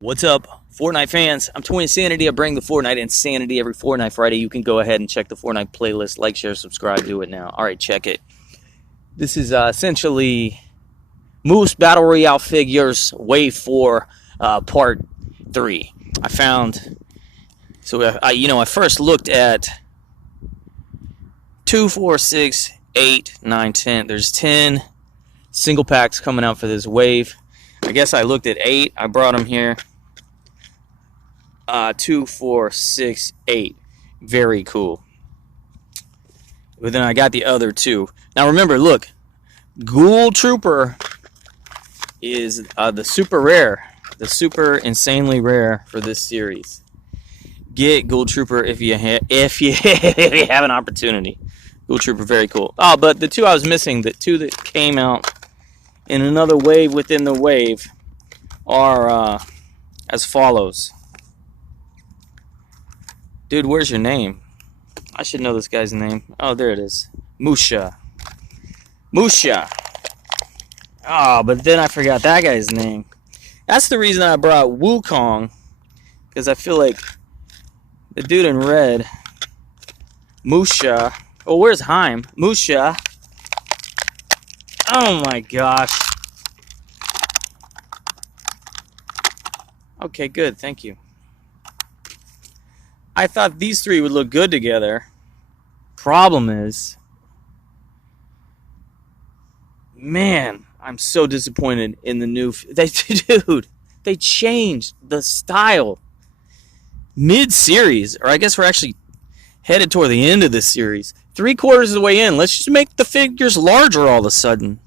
What's up, Fortnite fans? I'm Twin Insanity. I bring the Fortnite insanity every Fortnite Friday. You can go ahead and check the Fortnite playlist. Like, share, subscribe. Do it now. All right, check it. This is essentially Moose Battle Royale figures Wave 4 Part 3. I found... I first looked at 2, 4, 6, 8, 9, 10. There's 10 single packs coming out for this wave. I guess I looked at 8. I brought them here. 2, 4, 6, 8. Very cool. But then I got the other 2. Now remember, look. Ghoul Trooper is the super rare. The super insanely rare for this series. Get Ghoul Trooper if you have an opportunity. Ghoul Trooper, very cool. Oh, but the 2 I was missing, the 2 that came out in another wave within the wave, are as follows. Dude, where's your name? I should know this guy's name. Oh, there it is. Musha. Musha. Oh, but then I forgot that guy's name. That's the reason I brought Wukong, because I feel like the dude in red, Musha. Oh, where's Heim? Musha. Oh my gosh. Okay, good. Thank you. I thought these 3 would look good together. Problem is, man, I'm so disappointed in the new... Dude, they changed the style mid-series. Or I guess we're actually headed toward the end of this series. 3/4 of the way in. Let's just make the figures larger all of a sudden.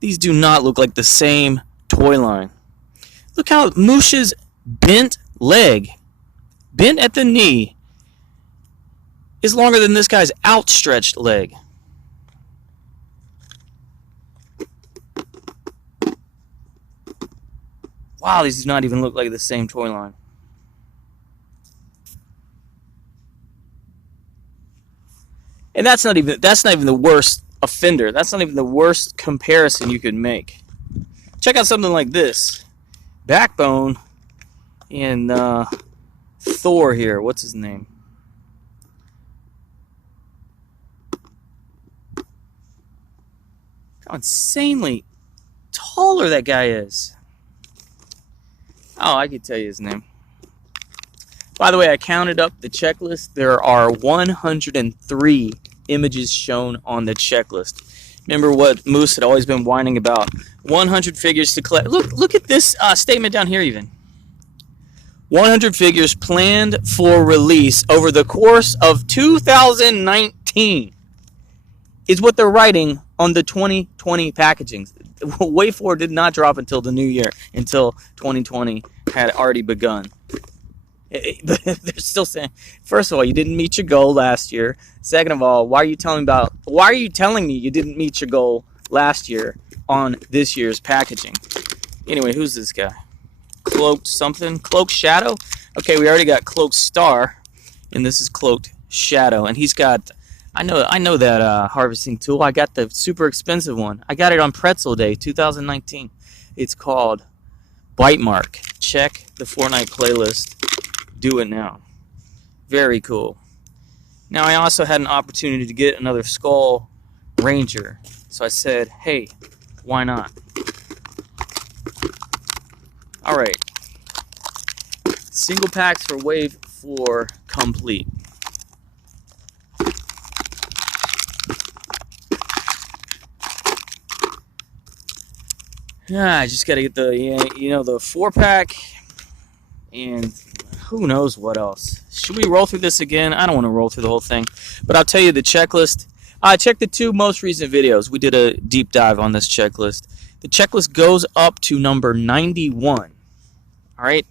These do not look like the same toy line. Look how Musha's bent leg, bent at the knee, is longer than this guy's outstretched leg. Wow, these do not even look like the same toy line. And that's not even the worst offender. That's not even the worst comparison you could make. Check out something like this. Backbone and Thor here. What's his name? How insanely taller that guy is. Oh, I could tell you his name. By the way, I counted up the checklist. There are 103 images shown on the checklist. Remember what Moose had always been whining about? 100 figures to collect. Look at this statement down here even. 100 figures planned for release over the course of 2019 is what they're writing on the 2020 packagings. Wave 4 did not drop until the new year, until 2020 had already begun. They're still saying, first of all, you didn't meet your goal last year. Second of all, why are you telling me you didn't meet your goal last year on this year's packaging? Anyway, who's this guy? Cloaked something? Cloaked Shadow? Okay, we already got Cloaked Star, and this is Cloaked Shadow, and he's got, I know that harvesting tool. I got the super expensive one. I got it on Pretzel Day 2019. It's called Bite Mark. Check the Fortnite playlist. Do it now. Very cool. Now, I also had an opportunity to get another Skull Ranger. So I said, hey, why not? Alright. Single packs for Wave 4 complete. I just gotta get the, the 4-pack and who knows what else. Should we roll through this again? I don't want to roll through the whole thing. But I'll tell you the checklist. I checked the 2 most recent videos. We did a deep dive on this checklist. The checklist goes up to number 91. Alright?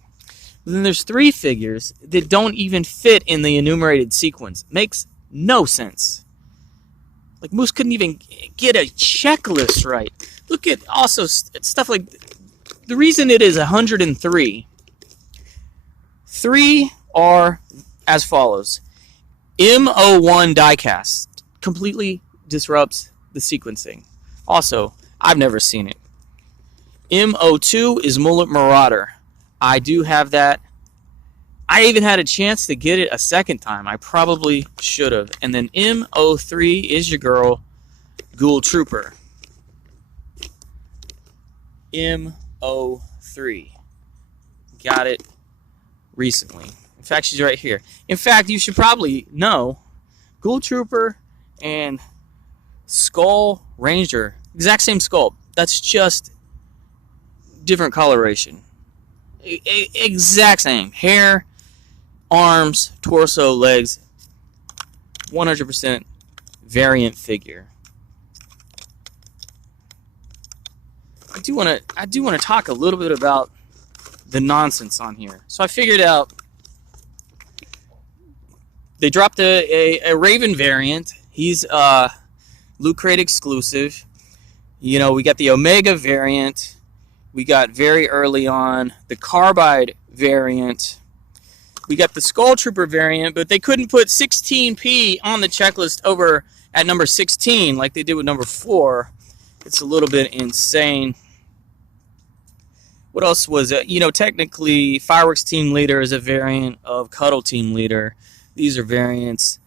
Then there's 3 figures that don't even fit in the enumerated sequence. Makes no sense. Like, Moose couldn't even get a checklist right. Look at also stuff like... The reason it is 103... 3 are as follows. M01 diecast completely disrupts the sequencing. Also, I've never seen it. M02 is Mullet Marauder. I do have that. I even had a chance to get it a second time. I probably should have. And then M03 is your girl, Ghoul Trooper. M03. Got it recently. In fact, she's right here. In fact, you should probably know Ghoul Trooper and Skull Ranger. Exact same sculpt. That's just different coloration. Exact same. Hair, arms, torso, legs. 100% variant figure. I do want to talk a little bit about the nonsense on here. So I figured out they dropped a Raven variant. He's Loot Crate exclusive. You know, we got the Omega variant. We got very early on the Carbide variant. We got the Skull Trooper variant, but they couldn't put 16p on the checklist over at number 16 like they did with number 4. It's a little bit insane. What else was it? You know, technically, Fireworks Team Leader is a variant of Cuddle Team Leader. These are variants.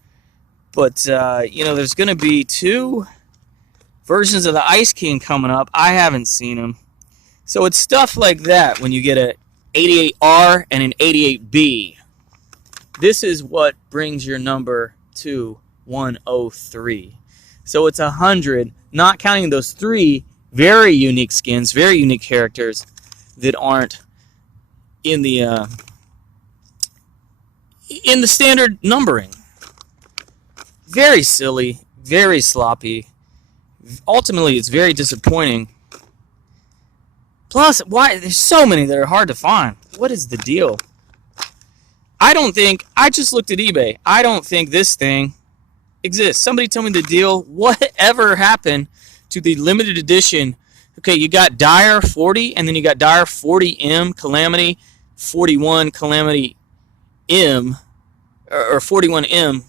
But, you know, there's going to be 2 versions of the Ice King coming up. I haven't seen them. So it's stuff like that when you get an 88R and an 88B. This is what brings your number to 103. So it's 100, not counting those 3 very unique skins, very unique characters that aren't in the standard numbering. Very silly, very sloppy. Ultimately, it's very disappointing. Plus, why there's so many that are hard to find. What is the deal? I just looked at eBay. I don't think this thing exists. Somebody tell me the deal. Whatever happened to the limited edition? Okay, you got Dire 40, and then you got Dire 40M, Calamity 41, Calamity M, or 41M.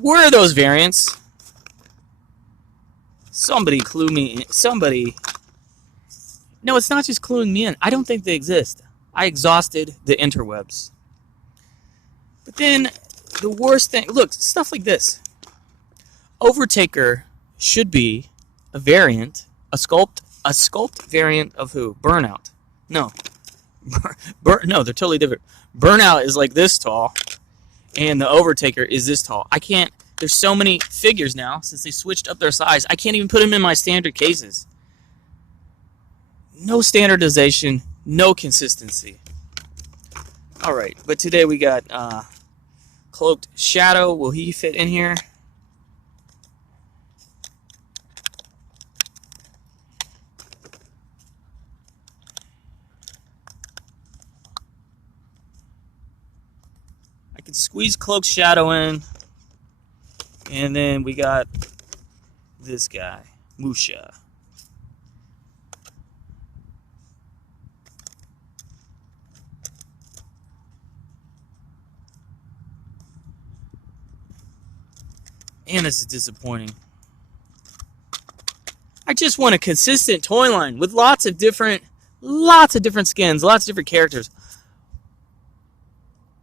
Where are those variants? Somebody clue me in. Somebody. No, it's not just cluing me in. I don't think they exist. I exhausted the interwebs. But then, the worst thing... Look, stuff like this. Overtaker should be a variant, a sculpt variant of who? Burnout. No. No, they're totally different. Burnout is like this tall, and the Overtaker is this tall. I can't... There's so many figures now, since they switched up their size, I can't even put them in my standard cases. No standardization, no consistency. Alright, but today we got Cloaked Shadow. Will he fit in here? I can squeeze Cloaked Shadow in. And then we got this guy, Musha. And this is disappointing. I just want a consistent toy line with lots of different skins, lots of different characters.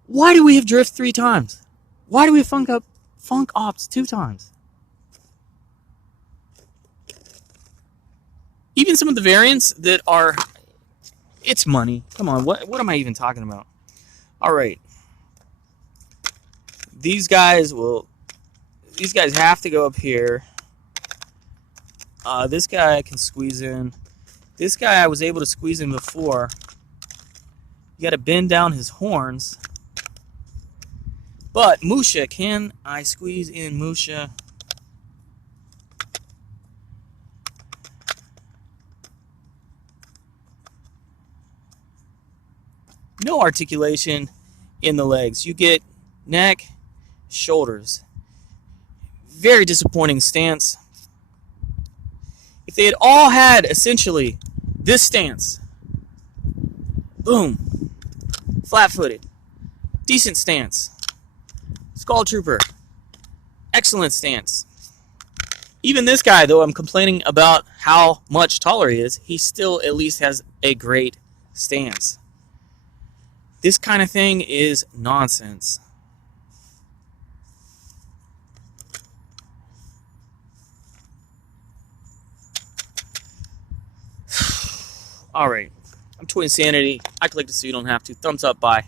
Why do we have Drift 3 times? Why do we have Funk Ops 2 times? Even some of the variants that are... It's money. Come on, what am I even talking about? Alright. These guys have to go up here. This guy I can squeeze in. This guy I was able to squeeze in before. You gotta bend down his horns. But Musha, can I squeeze in Musha? No articulation in the legs. You get neck, shoulders. Very disappointing stance. If they had all had essentially this stance, boom, flat-footed, decent stance, Skull Trooper, excellent stance. Even this guy, though I'm complaining about how much taller he is, he still at least has a great stance. This kind of thing is nonsense. Alright. I'm Twin Insanity. I click it so you don't have to. Thumbs up, bye.